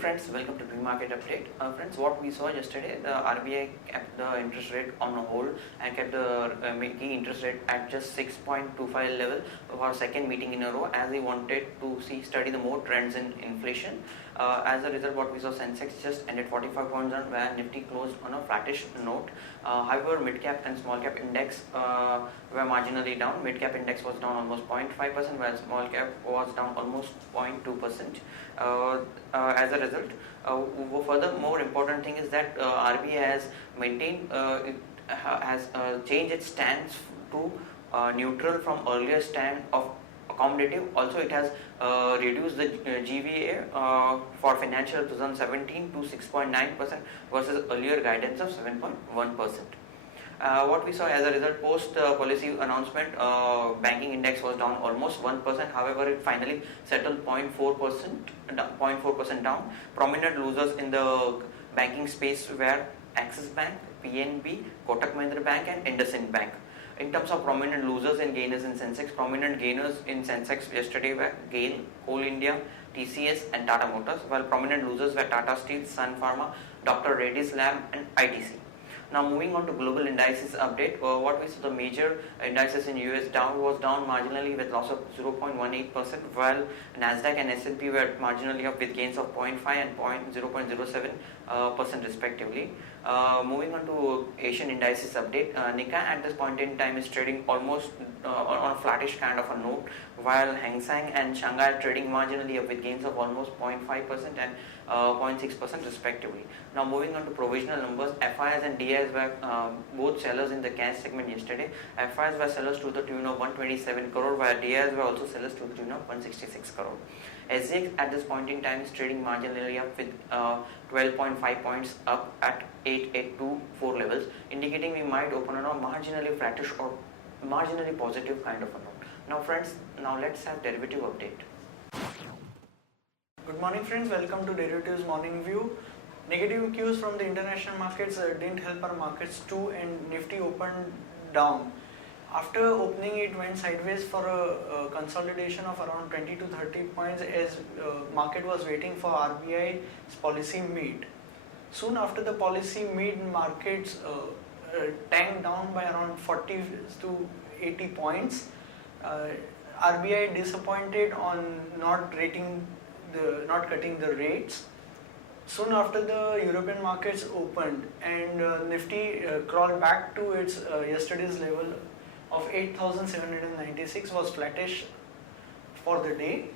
friends, welcome to pre-market update. Friends, what we saw yesterday, the RBI kept the interest rate on hold and kept the making interest rate at just 6.25 level for second meeting in a row, as they wanted to study the more trends in inflation. As a result, what we saw, Sensex just ended 45 points down, where Nifty closed on a flattish note. However, mid cap and small cap index were marginally down. Mid cap index was down almost 0.5%, while small cap was down almost 0.2%. As a result, further more important thing is that RBI has maintained, has changed its stance to neutral from earlier stand of accommodative. Also, it has reduced the GVA for financial 2017 to 6.9% versus earlier guidance of 7.1%. What we saw as a result, post policy announcement, banking index was down almost 1%. However, it finally settled 0.4% down. Prominent losers in the banking space were Axis Bank, PNB, Kotak Mahindra Bank, and IndusInd Bank. In terms of prominent losers and gainers in Sensex, prominent gainers in Sensex yesterday were GAIL, Coal India, TCS, and Tata Motors, while prominent losers were Tata Steel, Sun Pharma, Dr. Reddy's Lab, and ITC. Now moving on to global indices update, what we saw, the major indices in US Dow was down marginally with loss of 0.18%, while Nasdaq and S&P were marginally up with gains of 0.5 and 0.07% respectively. Moving on to Asian indices update, Nikkei at this point in time is trading almost on a flattish kind of a note, while Hang Seng and Shanghai are trading marginally up with gains of almost 0.5% and 0.6% respectively. Now moving on to provisional numbers, FIs and DIs were both sellers in the cash segment yesterday. FIs were sellers to the tune of 127 crore, while DIs were also sellers to the tune of 166 crore. SGX at this point in time is trading marginally up with 12.5 points up at 8824 levels, indicating we might open on a marginally flattish or marginally positive kind of a note. Now friends, now let's have derivative update. Good morning friends, welcome to Derivatives Morning View. Negative cues from the international markets didn't help our markets too, and Nifty opened down. After opening, it went sideways for a consolidation of around 20 to 30 points as market was waiting for RBI's policy meet. Soon after the policy meet, markets tanked down by around 40 to 80 points. RBI disappointed on not cutting the rates. Soon after, the European markets opened and Nifty crawled back to its yesterday's level of 8,796, was flattish for the day.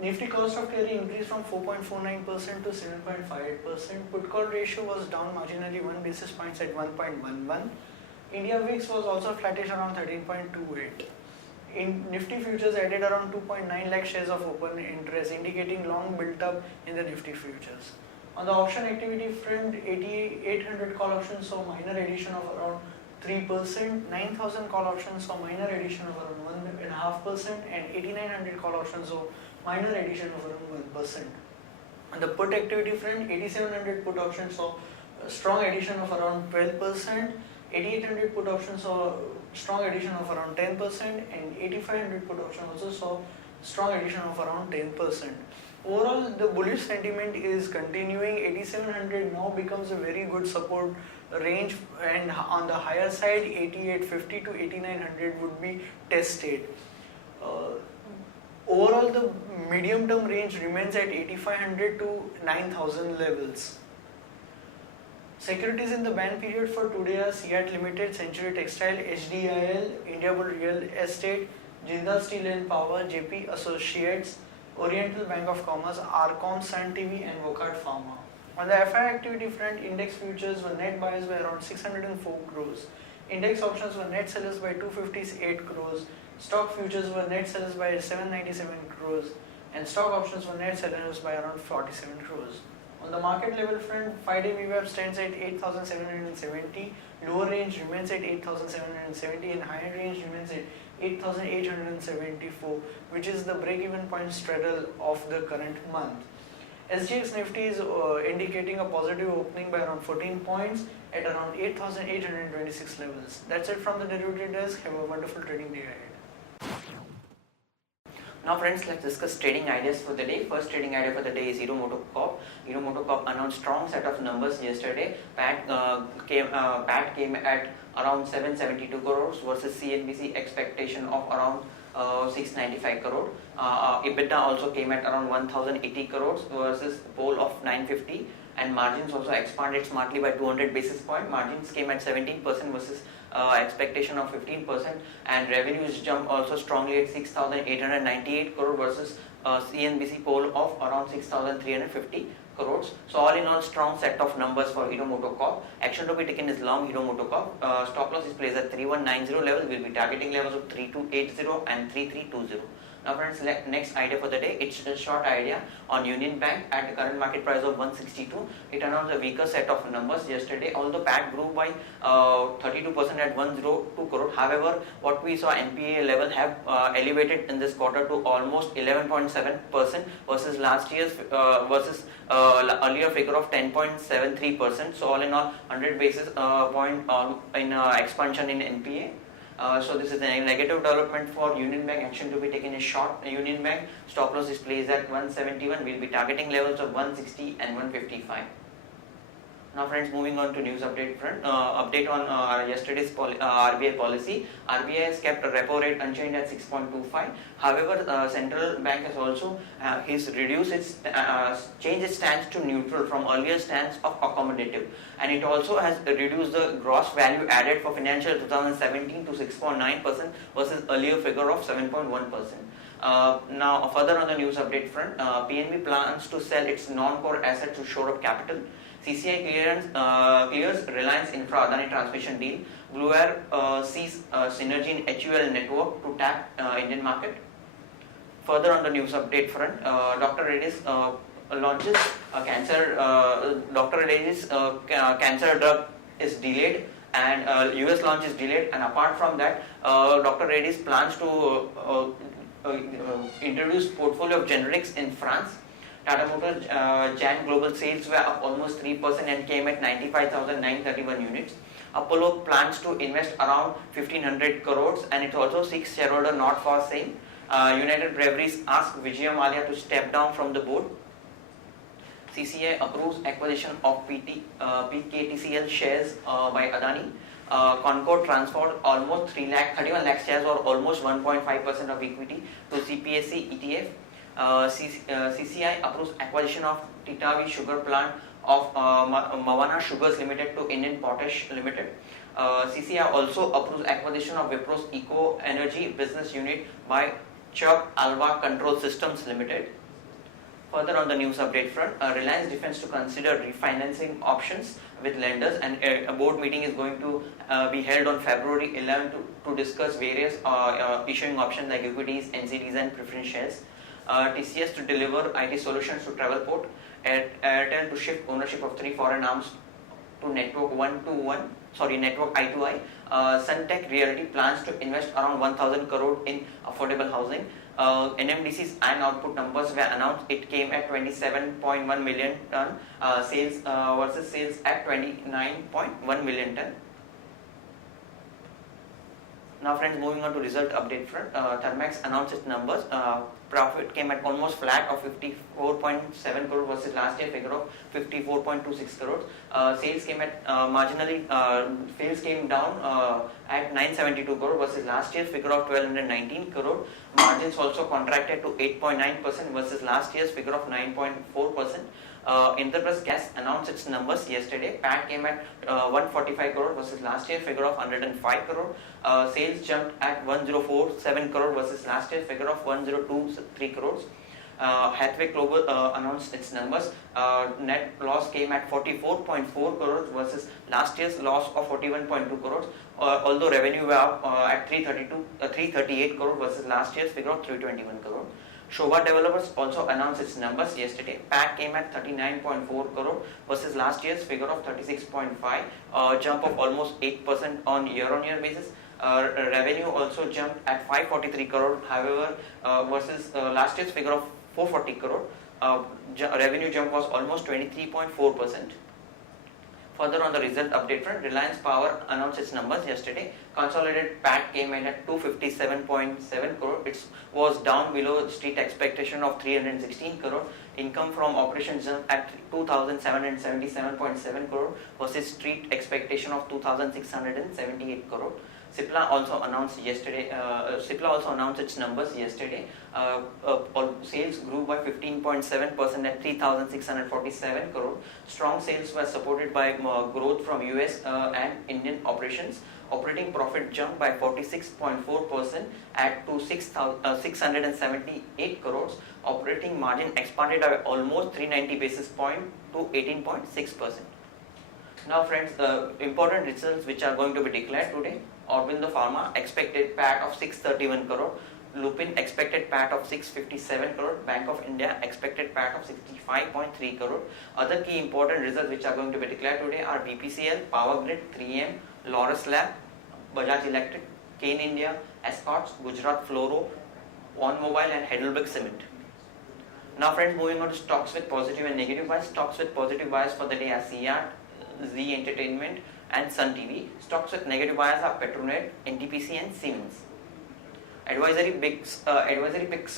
Nifty cost of carry increased from 4.49% to 7.58%. Put call ratio was down marginally 1 basis points at 1.11. India VIX was also flattish around 13.28. In Nifty futures added around 2.9 lakh shares of open interest, indicating long built up in the Nifty futures. On the option activity front, 8,800 call options saw minor addition of around 3%, 9,000 call options saw minor addition of around 1.5%, and 8,900 call options saw minor addition of around 1%. On the put activity front, 8,700 put options saw a strong addition of around 12%, 8,800 put options saw strong addition of around 10%, and 8,500 put option also saw strong addition of around 10%. Overall, the bullish sentiment is continuing. 8,700 now becomes a very good support range, and on the higher side, 8,850 to 8,900 would be tested. Overall, the medium term range remains at 8,500 to 9,000 levels. Securities in the ban period for today are CEAT Limited, Century Textile, HDIL, Indiabulls Real Estate, Jindal Steel and Power, JP Associates, Oriental Bank of Commerce, Arcom, Sun TV, and Wockhardt Pharma. On the FI activity front, index futures were net buyers by around 604 crores. Index options were net sellers by 258 crores. Stock futures were net sellers by 797 crores. And stock options were net sellers by around 47 crores. On the market level front, 5-day VWAP stands at 8,770. Lower range remains at 8,770 and higher range remains at 8,874, which is the break-even point straddle of the current month. SGX Nifty is indicating a positive opening by around 14 points at around 8,826 levels. That's it from the derivative desk. Have a wonderful trading day ahead. Now friends, let's discuss trading ideas for the day. First trading idea for the day is Hero MotoCorp. Hero MotoCorp announced strong set of numbers yesterday. PAT came at around 772 crores versus CNBC expectation of around 695 crore. EBITDA also came at around 1080 crores versus poll of 950, and margins also expanded smartly by 200 basis point. Margins came at 17% versus expectation of 15%, and revenues jumped also strongly at 6,898 crore versus CNBC poll of around 6,350 crores. So all in all, strong set of numbers for Hero MotoCorp. Action to be taken is long Hero MotoCorp. Stop loss is placed at 3190 level. We'll be targeting levels of 3280 and 3320. Now friends, next idea for the day, it's a short idea on Union Bank at the current market price of 162. It announced a weaker set of numbers yesterday, although PAT grew by 32% at 102 crore. However, what we saw NPA level have elevated in this quarter to almost 11.7% versus last year's versus earlier figure of 10.73%. So all in all, 100 basis point in expansion in NPA. So this is a negative development for Union Bank. Action to be taken is short Union Bank. Stop loss is placed at 171. We'll be targeting levels of 160 and 155. Now friends, moving on to news update front. Update on yesterday's RBI policy. RBI has kept a repo rate unchanged at 6.25. However, central bank has also reduced its changed its stance to neutral from earlier stance of accommodative, and it also has reduced the gross value added for financial 2017 to 6.9% versus earlier figure of 7.1%. Now further on the news update front, PNB plans to sell its non-core assets to shore up capital. CCI clears Reliance Infra Adani transmission deal. Blue Air sees synergy in HUL network to tap Indian market. Further on the news update front, Dr. Reddy's launches cancer. Dr. Reddy's cancer drug is delayed, and US launch is delayed. And apart from that, Dr. Reddy's plans to introduce portfolio of generics in France. Tata Motors Jan global sales were up almost 3% and came at 95,931 units. Apollo plans to invest around 1500 crores, and it also seeks shareholder not for sale. United Breweries asked Vijay Mallya to step down from the board. CCI approves acquisition of PKTCL shares by Adani. Concord transferred almost 31 lakh shares, or almost 1.5% of equity, to CPSE ETF. CCI approves acquisition of Titavi sugar plant of Mawana Sugars Limited to Indian Potash Limited. CCI also approves acquisition of Wipro's Eco Energy business unit by Chubb Alva Control Systems Limited. Further on the news update front, Reliance Defence to consider refinancing options with lenders, and a board meeting is going to be held on February 11 to discuss various issuing options like equities, NCDs and preference shares. TCS to deliver IT solutions to Travelport. Airtel to shift ownership of 3 foreign arms to Network I2I. Suntech Realty plans to invest around 1,000 crore in affordable housing. NMDC's iron output numbers were announced. It came at 27.1 million ton sales versus sales at 29.1 million ton. Now friends, moving on to result update front, Thermax announced its numbers. Profit came at almost flat of 54.7 crore versus last year figure of 54.26 crores. Sales came at sales came down at 972 crore versus last year's figure of 1219 crore. Margins also contracted to 8.9% versus last year's figure of 9.4%. Indraprastha Gas announced its numbers yesterday. PAT came at 145 crore versus last year figure of 105 crore. Sales jumped at 1047 crore versus last year figure of 1023 crores. Hathway Global announced its numbers. Net loss came at 44.4 crores versus last year's loss of 41.2 crores. Although revenue were up at 338 crore versus last year's figure of 321 crore. Shobha Developers also announced its numbers yesterday. PAT came at 39.4 crore versus last year's figure of 36.5, jump of almost 8% on year-on-year basis. Revenue also jumped at 543 crore, however, versus last year's figure of 440 crore. Revenue jump was almost 23.4%. Further on the result update front, Reliance Power announced its numbers yesterday. Consolidated PAT came in at 257.7 crore. It was down below street expectation of 316 crore. Income from operations at 2,777.7 crore versus street expectation of 2,678 crore. Cipla also announced its numbers yesterday. Sales grew by 15.7% at 3,647 crore. Strong sales were supported by growth from US and Indian operations. Operating profit jumped by 46.4% at to 678 crores. Operating margin expanded by almost 390 basis points to 18.6%. Now friends, the important results which are going to be declared today. Aurobindo Pharma expected PAT of 631 crore. Lupin expected PAT of 657 crore. Bank of India expected PAT of 65.3 crore. Other key important results which are going to be declared today are BPCL, Power Grid, 3M, Laurus Lab, Bajaj Electric, Kane India, Escorts, Gujarat Fluoro, One Mobile and Heidelberg Cement. Now friends, moving on to stocks with positive and negative bias. Stocks with positive bias for the day are CR, Z Entertainment and Sun TV. Stocks with negative bias are Petronet, NTPC and Siemens. Advisory picks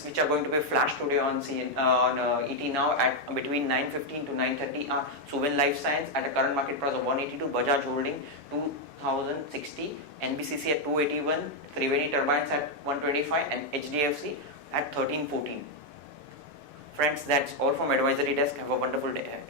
which are going to be flashed today on ET Now at between 9:15 to 9:30 are Suven Life Science at a current market price of 182, Bajaj Holding 2060, NBCC at 281, Triveni Turbines at 125 and HDFC at 1314. Friends, that's all from Advisory Desk. Have a wonderful day ahead.